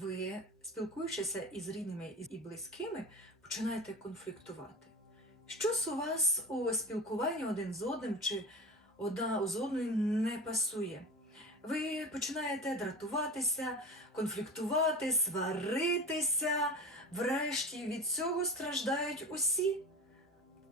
ви, спілкуючися із рідними і близькими, починаєте конфліктувати. Щось у вас у спілкуванні один з одним чи одна з одною не пасує. Ви починаєте дратуватися, конфліктувати, сваритися. Врешті від цього страждають усі.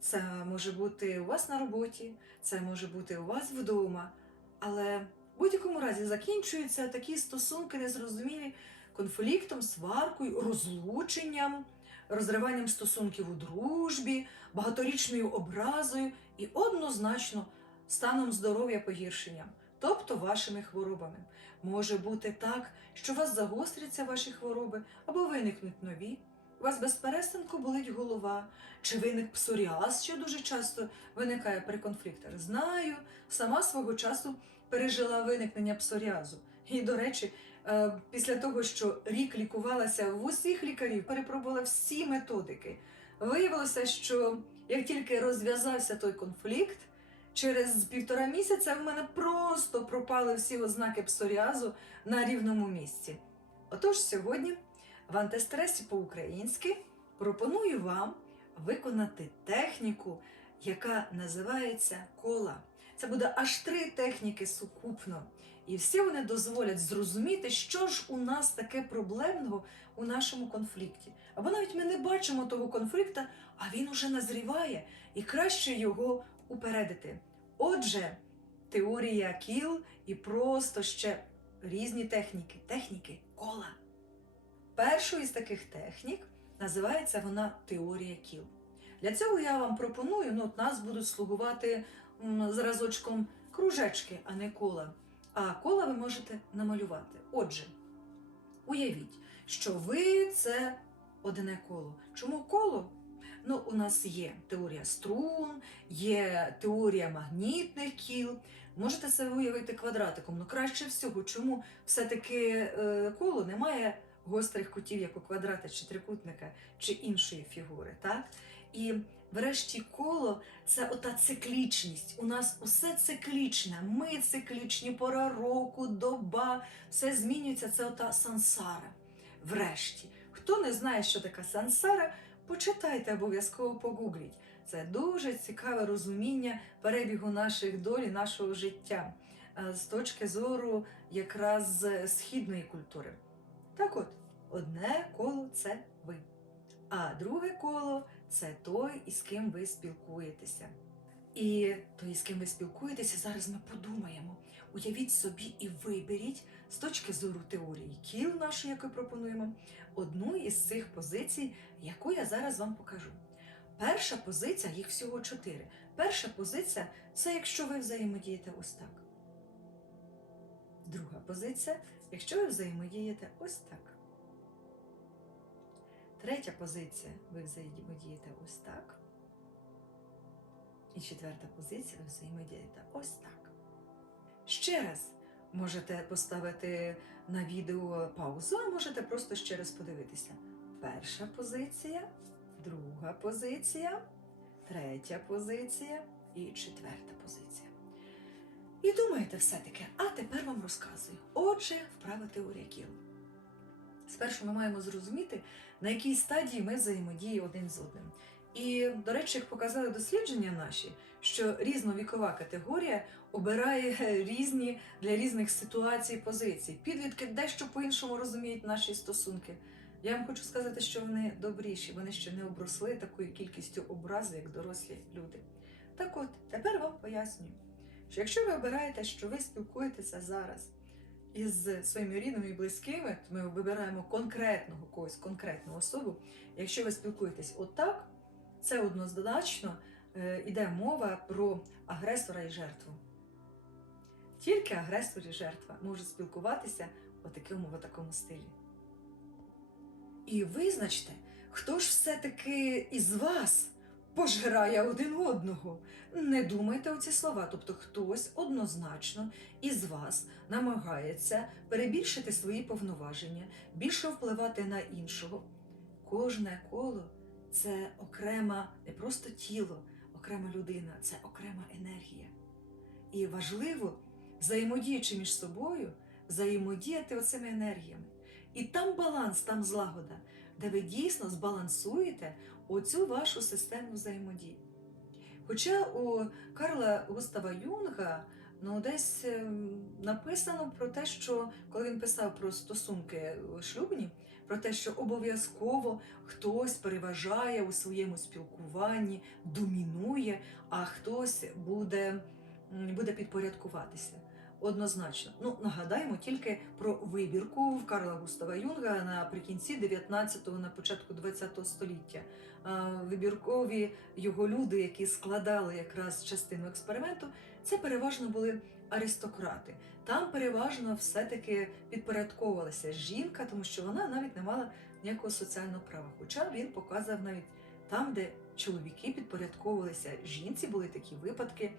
Це може бути у вас на роботі, це може бути у вас вдома, але в будь-якому разі закінчуються такі стосунки незрозумілі конфліктом, сваркою, розлученням, розриванням стосунків у дружбі, багаторічною образою і однозначно станом здоров'я погіршенням, тобто вашими хворобами. Може бути так, що у вас загостряться ваші хвороби або виникнуть нові. У вас без перестанку болить голова, чи виник псоріаз, що дуже часто виникає при конфліктах. Знаю, сама свого часу пережила виникнення псоріазу. І, до речі, після того, що рік лікувалася в усіх лікарів, перепробувала всі методики. Виявилося, що як тільки розв'язався той конфлікт, через півтора місяця в мене просто пропали всі ознаки псоріазу на рівному місці. Отож, сьогодні в антистресі по-українськи пропоную вам виконати техніку, яка називається кола. Це буде аж три техніки сукупно. І всі вони дозволять зрозуміти, що ж у нас таке проблемного у нашому конфлікті. Або навіть ми не бачимо того конфлікта, а він уже назріває, і краще його упередити. Отже, теорія кіл і просто ще різні техніки. Техніки кола. Першою із таких технік називається вона теорія кіл. Для цього я вам пропоную, ну, от нас будуть слугувати зразочком кружечки, а не кола. А кола ви можете намалювати. Отже, уявіть, що ви це одне коло. Чому коло? Ну, у нас є теорія струн, є теорія магнітних кіл. Можете це уявити квадратиком. Ну краще всього, чому все-таки е, коло не має гострих кутів, як у квадрата чи трикутника, чи іншої фігури. Так? І врешті коло це ота циклічність. У нас усе циклічне. Ми циклічні, пора року, доба, все змінюється. Це ота сансара. Врешті, хто не знає, що така сансара, почитайте обов'язково погугліть. Це дуже цікаве розуміння перебігу наших долі, нашого життя е, з точки зору якраз східної культури. Так от, одне коло це ви, а друге коло це той, із ким ви спілкуєтеся. І той, з ким ви спілкуєтеся, зараз ми подумаємо. Уявіть собі і виберіть з точки зору теорії кіл нашої, яку пропонуємо, одну із цих позицій, яку я зараз вам покажу. Перша позиція, їх всього чотири. Перша позиція це якщо ви взаємодієте ось так. Друга позиція, якщо ви взаємодієте ось так. Третя позиція, ви взаємодієте ось так. І четверта позиція, ви взаємодієте ось так. Ще раз можете поставити на відео паузу, а можете просто ще раз подивитися. Перша позиція, друга позиція, третя позиція і четверта позиція. І думаєте все-таки, а тепер вам розказую. Отже, вправа теорія кіл. Спершу ми маємо зрозуміти, на якій стадії ми взаємодіємо один з одним. І, до речі, як показали дослідження наші, що різновікова категорія обирає різні для різних ситуацій позицій. Підлітки дещо по-іншому розуміють наші стосунки. Я вам хочу сказати, що вони добріші, вони ще не обросли такою кількістю образи, як дорослі люди. Так от, тепер вам пояснюю, що якщо ви обираєте, що ви спілкуєтеся зараз із своїми рідними і близькими, то ми вибираємо конкретного когось, конкретну особу. Якщо ви спілкуєтесь отак, це однозначно е, йде мова про агресора і жертву. Тільки агресор і жертва можуть спілкуватися у такому, в такому стилі. І визначте, хто ж все-таки із вас пожирає один одного. Не думайте оці слова, тобто хтось однозначно із вас намагається перебільшити свої повноваження, більше впливати на іншого. Кожне коло це окрема не просто тіло, окрема людина, це окрема енергія. І важливо, взаємодіючи між собою, взаємодіяти оцими енергіями. І там баланс, там злагода, де ви дійсно збалансуєте оцю вашу систему взаємодії. Хоча у Карла Густава Юнга ну, десь ем, написано про те, що коли він писав про стосунки шлюбні, про те, що обов'язково хтось переважає у своєму спілкуванні, домінує, а хтось буде, буде підпорядкуватися. Однозначно. Ну, нагадаємо тільки про вибірку в Карла Густава Юнга наприкінці 19-го, на початку 20-го століття. Вибіркові його люди, які складали якраз частину експерименту, це переважно були аристократи. Там переважно все-таки підпорядковувалася жінка, тому що вона навіть не мала ніякого соціального права. Хоча він показав навіть там, де чоловіки підпорядковувалися жінці, були такі випадки.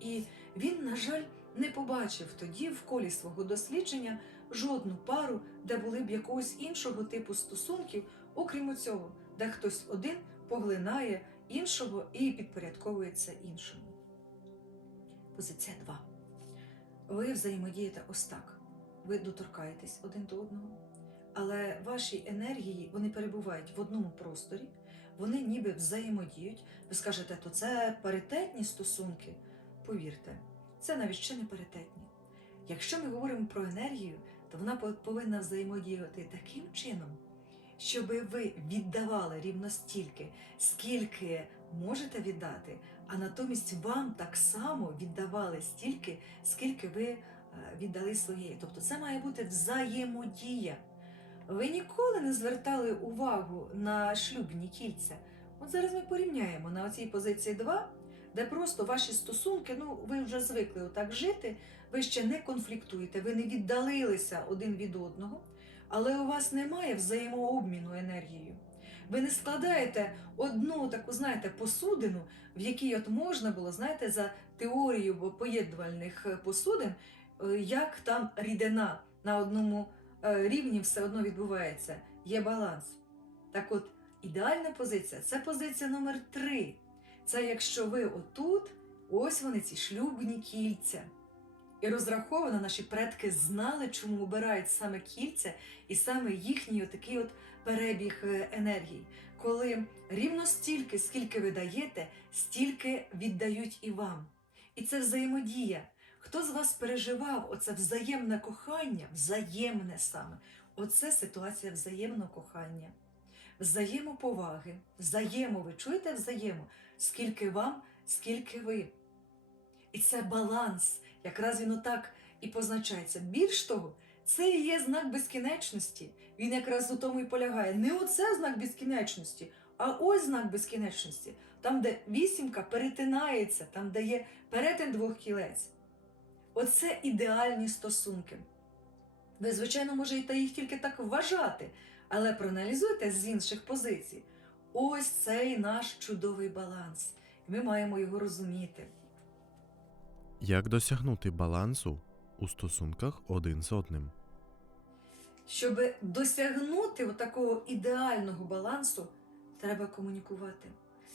І він, на жаль, не побачив тоді в колі свого дослідження жодну пару, де були б якогось іншого типу стосунків, окрім цього, де хтось один поглинає іншого і підпорядковується іншому. Позиція 2. Ви взаємодієте ось так. Ви доторкаєтесь один до одного, але ваші енергії вони перебувають в одному просторі, вони ніби взаємодіють. Ви скажете, то це паритетні стосунки. Повірте, це навіть ще не паритетні. Якщо ми говоримо про енергію, то вона повинна взаємодіяти таким чином, щоб ви віддавали рівно стільки, скільки можете віддати, а натомість вам так само віддавали стільки, скільки ви е, віддали своєї. Тобто це має бути взаємодія. Ви ніколи не звертали увагу на шлюбні кільця. От зараз ми порівняємо на оцій позиції 2, де просто ваші стосунки, ну ви вже звикли отак жити, ви ще не конфліктуєте, ви не віддалилися один від одного, але у вас немає взаємообміну енергією. Ви не складаєте одну таку, знаєте, посудину, в якій от можна було, знаєте, за теорією поєднувальних е, посудин, е, як там рідина на одному е, рівні все одно відбувається, є баланс. Так от, ідеальна позиція це позиція номер три. Це якщо ви отут, ось вони ці шлюбні кільця. І розраховано, наші предки знали, чому обирають саме кільця і саме їхній отакий от перебіг е, енергії. Коли рівно стільки, скільки ви даєте, стільки віддають і вам. І це взаємодія. Хто з вас переживав оце взаємне кохання, взаємне саме? Оце ситуація взаємного кохання, взаємоповаги, взаємо, ви чуєте взаємо, скільки вам, скільки ви. І це баланс, якраз він отак і позначається. Більш того, це і є знак безкінечності. Він якраз у тому і полягає. Не оце знак безкінечності, а ось знак безкінечності. Там, де вісімка перетинається, там, де є перетин двох кілець. Оце ідеальні стосунки. Ви, звичайно, можете їх тільки так вважати, але проаналізуйте з інших позицій. Ось цей наш чудовий баланс. І ми маємо його розуміти. Як досягнути балансу у стосунках один з одним? Щоб досягнути такого ідеального балансу, треба комунікувати,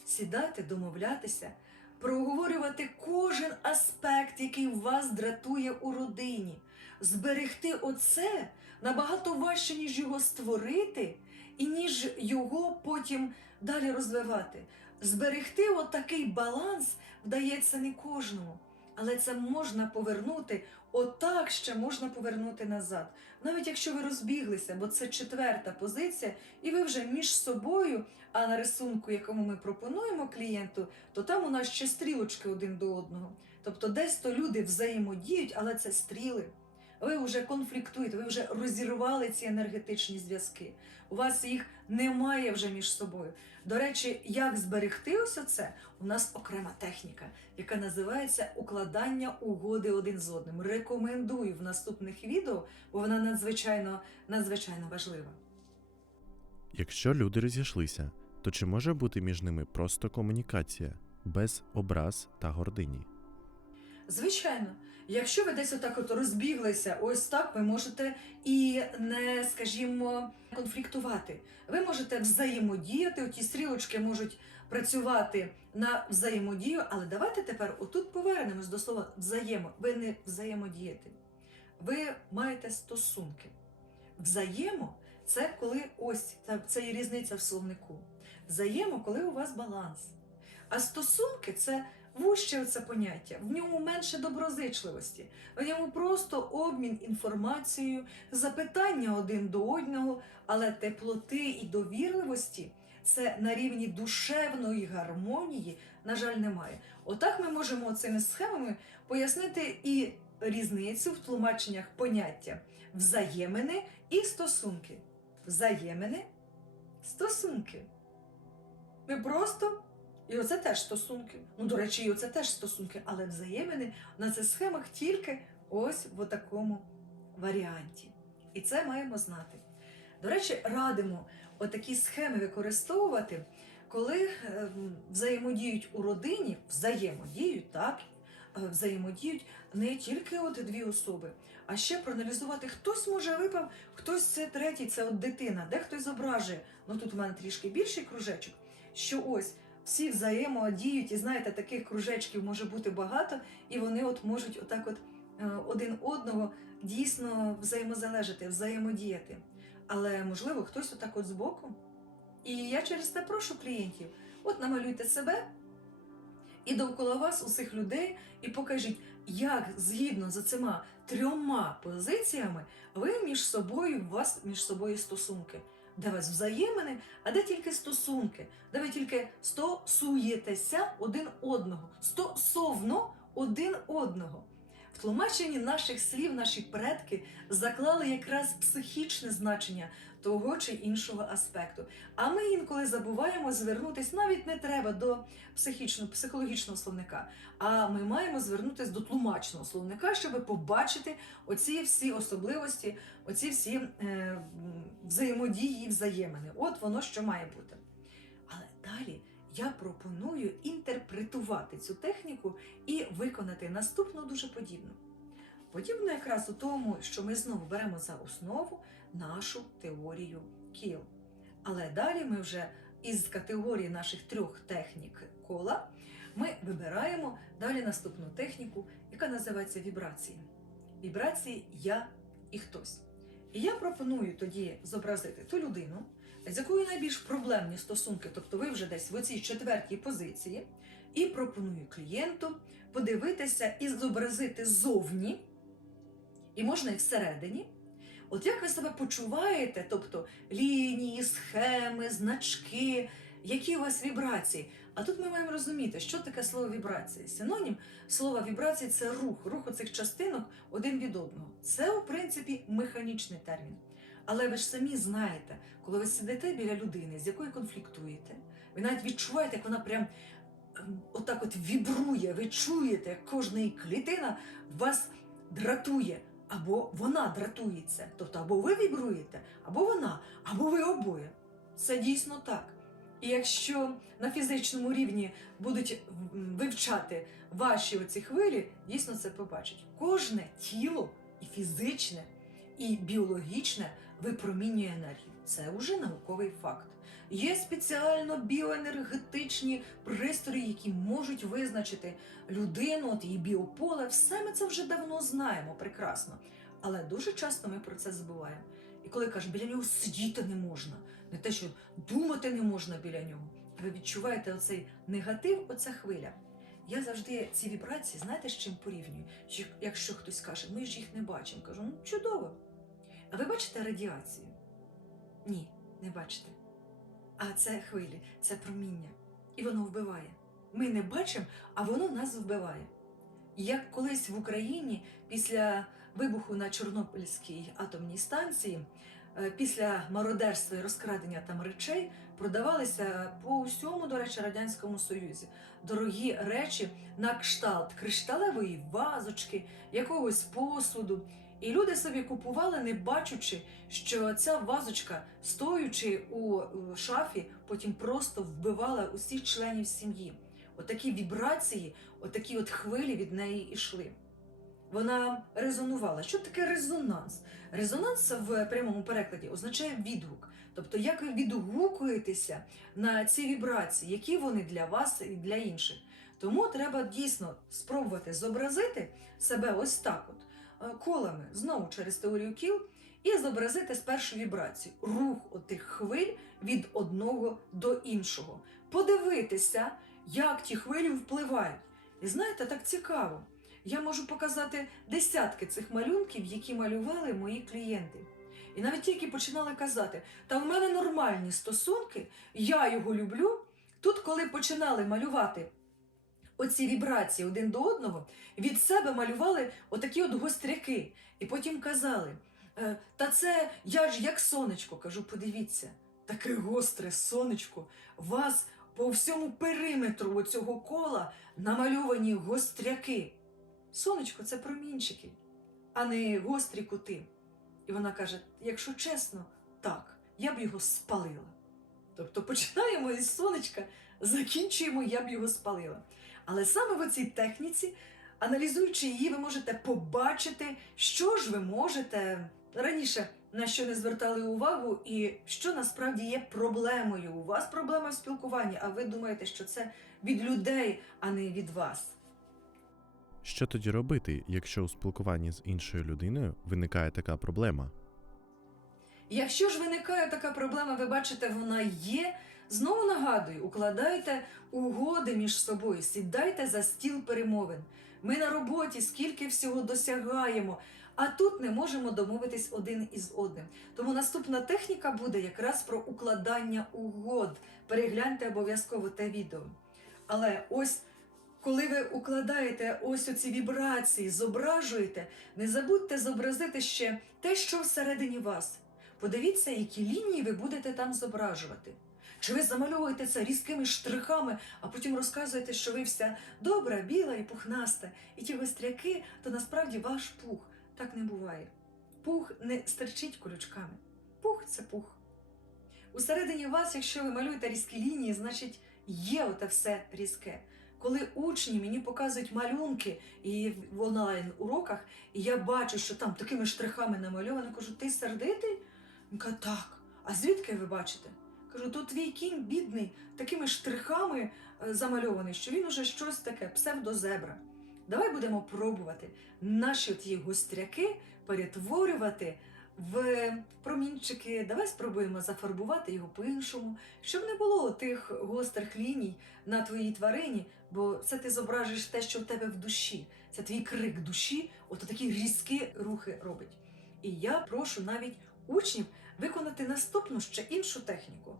сідати, домовлятися, проговорювати кожен аспект, який вас дратує у родині. Зберегти оце набагато важче, ніж його створити, і ніж його потім далі розвивати. Зберегти отакий баланс вдається не кожному. Але це можна повернути, отак ще можна повернути назад. Навіть якщо ви розбіглися, бо це четверта позиція, і ви вже між собою, а на рисунку, якому ми пропонуємо клієнту, то там у нас ще стрілочки один до одного. Тобто десь то люди взаємодіють, але це стріли. Ви вже конфліктуєте, ви вже розірвали ці енергетичні зв'язки. У вас їх немає вже між собою. До речі, як зберегти ось це? У нас окрема техніка, яка називається укладання угоди один з одним. Рекомендую в наступних відео, бо вона надзвичайно надзвичайно важлива. Якщо люди розійшлися, то чи може бути між ними просто комунікація без образ та гордині? Звичайно, якщо ви десь отак от розбіглися, ось так ви можете і не, скажімо, конфліктувати. Ви можете взаємодіяти, оті стрілочки можуть працювати на взаємодію, але давайте тепер отут повернемось до слова взаємо. Ви не взаємодієте. Ви маєте стосунки. Взаємо Це коли ось це і різниця в словнику. Взаємо, коли у вас баланс. А стосунки це вуще це поняття, в ньому менше доброзичливості, в ньому просто обмін інформацією, запитання один до одного, але теплоти і довірливості це на рівні душевної гармонії, на жаль, немає. Отак ми можемо цими схемами пояснити і різницю в тлумаченнях поняття взаємини і стосунки. Взаємини, стосунки. Не просто. І оце теж стосунки. Ну, до речі, і оце теж стосунки, але взаємини на цих схемах тільки ось в такому варіанті. І це маємо знати. До речі, радимо отакі схеми використовувати, коли е, взаємодіють у родині, взаємодіють, так, е, взаємодіють не тільки от дві особи, а ще проаналізувати, хтось може випав, хтось це третій, це от дитина, де хтось зображує. Ну тут у мене трішки більший кружечок, що ось всі взаємодіють, і знаєте, таких кружечків може бути багато, і вони от можуть отак от е, один одного дійсно взаємозалежати, взаємодіяти. Але можливо хтось отак от збоку. І я через те прошу клієнтів: от намалюйте себе і довкола вас усіх людей, і покажіть, як згідно за цими трьома позиціями ви між собою, у вас між собою стосунки. Де ви взаємини, а де тільки стосунки, де ви тільки стосуєтеся один одного, стосовно один одного. В тлумаченні наших слів наші предки заклали якраз психічне значення того чи іншого аспекту. А ми інколи забуваємо звернутися, навіть не треба до психічного, психологічного словника, а ми маємо звернутися до тлумачного словника, щоб побачити оці всі особливості, оці всі е, взаємодії, і взаємини. От воно що має бути. Але далі я пропоную інтерпретувати цю техніку і виконати наступну дуже подібну. Подібно якраз у тому, що ми знову беремо за основу нашу теорію кіл. Але далі ми вже із категорії наших трьох технік кола ми вибираємо далі наступну техніку, яка називається вібрації. Вібрації я і хтось. І я пропоную тоді зобразити ту людину, з якою найбільш проблемні стосунки, тобто ви вже десь в оцій четвертій позиції, і пропоную клієнту подивитися і зобразити зовні, і можна і всередині. От як ви себе почуваєте, тобто лінії, схеми, значки, які у вас вібрації? А тут ми маємо розуміти, що таке слово вібрації. Синонім слова вібрації це рух, рух оцих частинок один від одного. Це, у принципі, механічний термін. Але ви ж самі знаєте, коли ви сидите біля людини, з якою конфліктуєте, ви навіть відчуваєте, як вона прям ем, отак от вібрує, ви чуєте, як кожна її клітина вас дратує, або вона дратується. Тобто або ви вібруєте, або вона, або ви обоє. Це дійсно так. І якщо на фізичному рівні будуть вивчати ваші оці хвилі, дійсно це побачать. Кожне тіло і фізичне, і біологічне випромінює енергію. Це вже науковий факт. Є спеціально біоенергетичні пристрої, які можуть визначити людину, от її біополе. Все ми це вже давно знаємо прекрасно. Але дуже часто ми про це забуваємо. І коли кажуть, біля нього сидіти не можна, не те, що думати не можна біля нього. Ви відчуваєте оцей негатив, оця хвиля. Я завжди ці вібрації, знаєте, з чим порівнюю? Якщо хтось каже, ми ж їх не бачимо, кажу, ну чудово. Ви бачите радіацію? Ні, не бачите. А це хвилі, це проміння. І воно вбиває. Ми не бачимо, а воно нас вбиває. Як колись в Україні після вибуху на Чорнобильській атомній станції, е, після мародерства і розкрадення там речей продавалися по усьому, до речі, Радянському Союзі дорогі речі на кшталт кришталевої вазочки, якогось посуду. І люди собі купували, не бачучи, що ця вазочка, стоючи у е, шафі, потім просто вбивала усіх членів сім'ї. Отакі вібрації, отакі от хвилі від неї йшли. Вона резонувала. Що таке резонанс? Резонанс в прямому перекладі означає відгук. Тобто, як ви відгукуєтеся на ці вібрації, які вони для вас і для інших. Тому треба дійсно спробувати зобразити себе ось так, от колами, знову через теорію кіл, і зобразити спершу вібрацію, рух отих хвиль від одного до іншого. Подивитися, як ті хвилі впливають. І знаєте, так цікаво. Я можу показати десятки цих малюнків, які малювали мої клієнти. І навіть тільки починали казати, та в мене нормальні стосунки, я його люблю. Тут, коли починали малювати оці вібрації один до одного, від себе малювали отакі от гостряки. І потім казали: «Е, Та це я ж як сонечко. Кажу, подивіться, таке гостре сонечко. Вас по всьому периметру цього кола намальовані гостряки. Сонечко це промінчики, а не гострі кути. І вона каже: якщо чесно, так, я б його спалила. Тобто починаємо із сонечка, закінчуємо, я б його спалила. Але саме в оцій техніці, аналізуючи її, ви можете побачити, що ж ви можете раніше на що не звертали увагу, і що насправді є проблемою. У вас проблема в спілкуванні, а ви думаєте, що це від людей, а не від вас. Що тоді робити, якщо у спілкуванні з іншою людиною виникає така проблема? Якщо ж виникає така проблема, ви бачите, вона є. Знову нагадую, укладайте угоди між собою, сідайте за стіл перемовин. Ми на роботі скільки всього досягаємо, а тут не можемо домовитись один із одним. Тому наступна техніка буде якраз про укладання угод. Перегляньте обов'язково те відео. Але ось коли ви укладаєте ось оці вібрації, зображуєте, не забудьте зобразити ще те, що всередині вас. Подивіться, які лінії ви будете там зображувати. Чи ви замальовуєте це різкими штрихами, а потім розказуєте, що ви вся добра, біла і пухнаста, і ті гостряки, то насправді ваш пух. Так не буває. Пух не стерчить колючками. Пух це пух. Усередині вас, якщо ви малюєте різкі лінії, значить є оте все різке. Коли учні мені показують малюнки і в онлайн уроках, і я бачу, що там такими штрихами намальовано, кажу, ти сердитий? Він каже, так. А звідки ви бачите? Кажу, то твій кінь бідний, такими штрихами е, замальований, що він уже щось таке, псевдозебра. Давай будемо пробувати наші ті гостряки перетворювати в промінчики. Давай спробуємо зафарбувати його по-іншому, щоб не було тих гострих ліній на твоїй тварині, бо це ти зображиш те, що в тебе в душі. Це твій крик душі, от такі різкі рухи робить. І я прошу навіть учнів виконати наступну ще іншу техніку.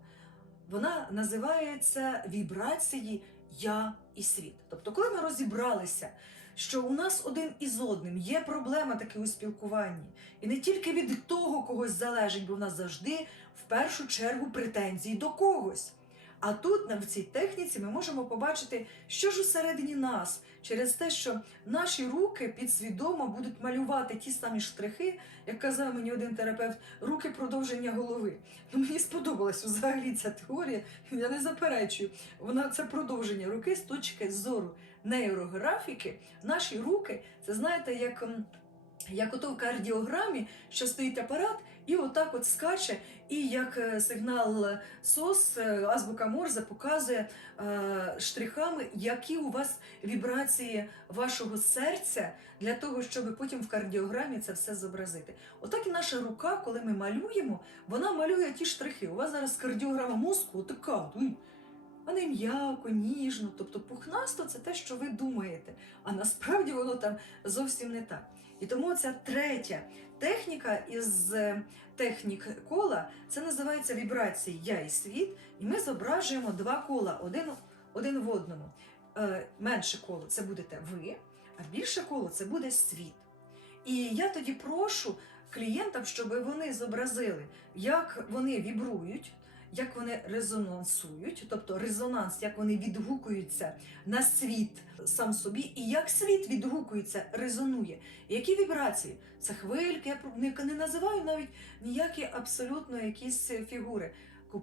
Вона називається вібрації Я і світ. Тобто, коли ми розібралися, що у нас один із одним є проблема таки у спілкуванні, і не тільки від того когось залежить, бо в нас завжди в першу чергу претензії до когось. А тут, в цій техніці, ми можемо побачити, що ж усередині нас, через те, що наші руки підсвідомо будуть малювати ті самі штрихи, як казав мені один терапевт, руки продовження голови. Ну, мені сподобалась взагалі ця теорія, я не заперечую. Вона це продовження руки з точки зору нейрографіки. Наші руки, це знаєте, як. Як ото в кардіограмі, що стоїть апарат, і отак от скаче, і як е, сигнал СОС, е, азбука Морзе показує е, штрихами, які у вас вібрації вашого серця для того, щоб потім в кардіограмі це все зобразити. Отак і наша рука, коли ми малюємо, вона малює ті штрихи. У вас зараз кардіограма мозку така, не м'яко, ніжно, тобто пухнасто це те, що ви думаєте, а насправді воно там зовсім не так. І тому ця третя техніка із е, технік кола це називається вібрації Я і світ. І ми зображуємо два кола один, один в одному. Е, менше коло це будете ви, а більше коло це буде світ. І я тоді прошу клієнтам, щоб вони зобразили, як вони вібрують, як вони резонансують, тобто резонанс, як вони відгукуються на світ сам собі, і як світ відгукується, резонує. Які вібрації? Це хвильки, я не, не називаю навіть ніякі абсолютно якісь фігури.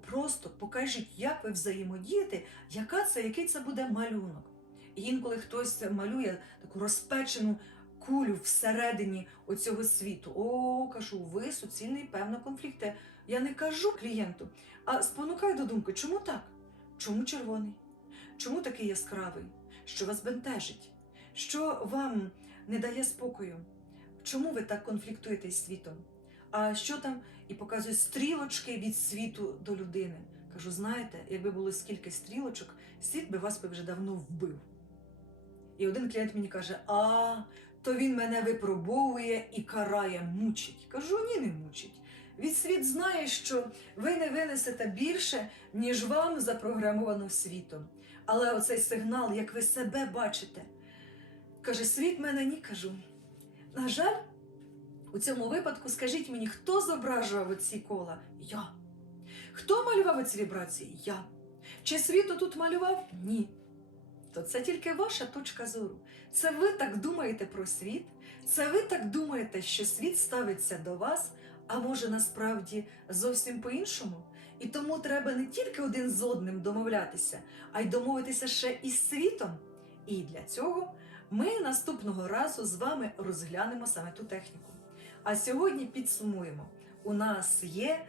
Просто покажіть, як ви взаємодієте, яка це, який це буде малюнок. І інколи хтось малює таку розпечену кулю всередині оцього світу. О, кажу, ви суцільний, певно, конфлікт. Я не кажу клієнту, а спонукаю до думки, чому так? Чому червоний? Чому такий яскравий? Що вас бентежить? Що вам не дає спокою? Чому ви так конфліктуєте із світом? А що там? І показують стрілочки від світу до людини. Кажу, знаєте, якби було скільки стрілочок, світ би вас би вже давно вбив. І один клієнт мені каже: А, то він мене випробовує і карає, мучить. Кажу, ні, не мучить. Від світ знає, що ви не винесете більше, ніж вам запрограмовано світом. Але оцей сигнал, як ви себе бачите, каже, світ мене ні кажу. На жаль, у цьому випадку скажіть мені, хто зображував оці кола? Я. Хто малював оці вібрації? Я. Чи світ тут малював? Ні. То це тільки ваша точка зору. Це ви так думаєте про світ, це ви так думаєте, що світ ставиться до вас, а може насправді зовсім по-іншому. І тому треба не тільки один з одним домовлятися, а й домовитися ще із світом. І для цього ми наступного разу з вами розглянемо саме ту техніку. А сьогодні підсумуємо: у нас є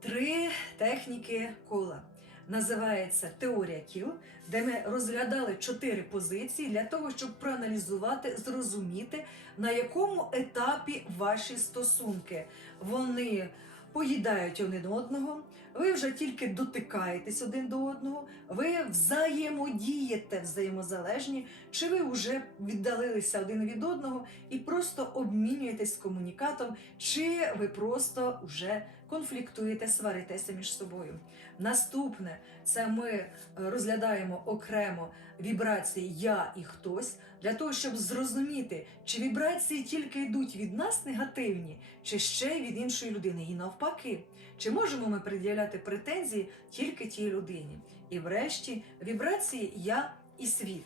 три техніки кола. Називається теорія кіл, де ми розглядали чотири позиції для того, щоб проаналізувати, зрозуміти, на якому етапі ваші стосунки. Вони поїдають один одного, ви вже тільки дотикаєтесь один до одного, ви взаємодієте взаємозалежні, чи ви вже віддалилися один від одного і просто обмінюєтесь комунікатом, чи ви просто вже конфліктуєте, сваритеся між собою. Наступне це ми е, розглядаємо окремо вібрації я і хтось для того, щоб зрозуміти, чи вібрації тільки йдуть від нас негативні, чи ще від іншої людини. І навпаки, чи можемо ми пред'являти претензії тільки тій людині? І врешті вібрації я і світ.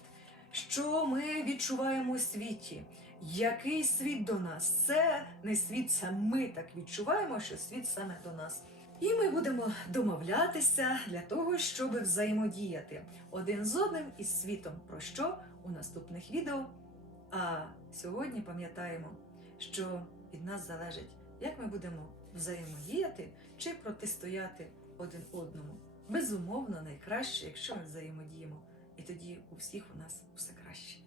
Що ми відчуваємо у світі? Який світ до нас? Це не світ, це ми так відчуваємо, що світ саме до нас. І ми будемо домовлятися для того, щоб взаємодіяти один з одним із світом. Про що у наступних відео? А сьогодні пам'ятаємо, що від нас залежить, як ми будемо взаємодіяти чи протистояти один одному. Безумовно, найкраще, якщо ми взаємодіємо. І тоді у всіх у нас все краще.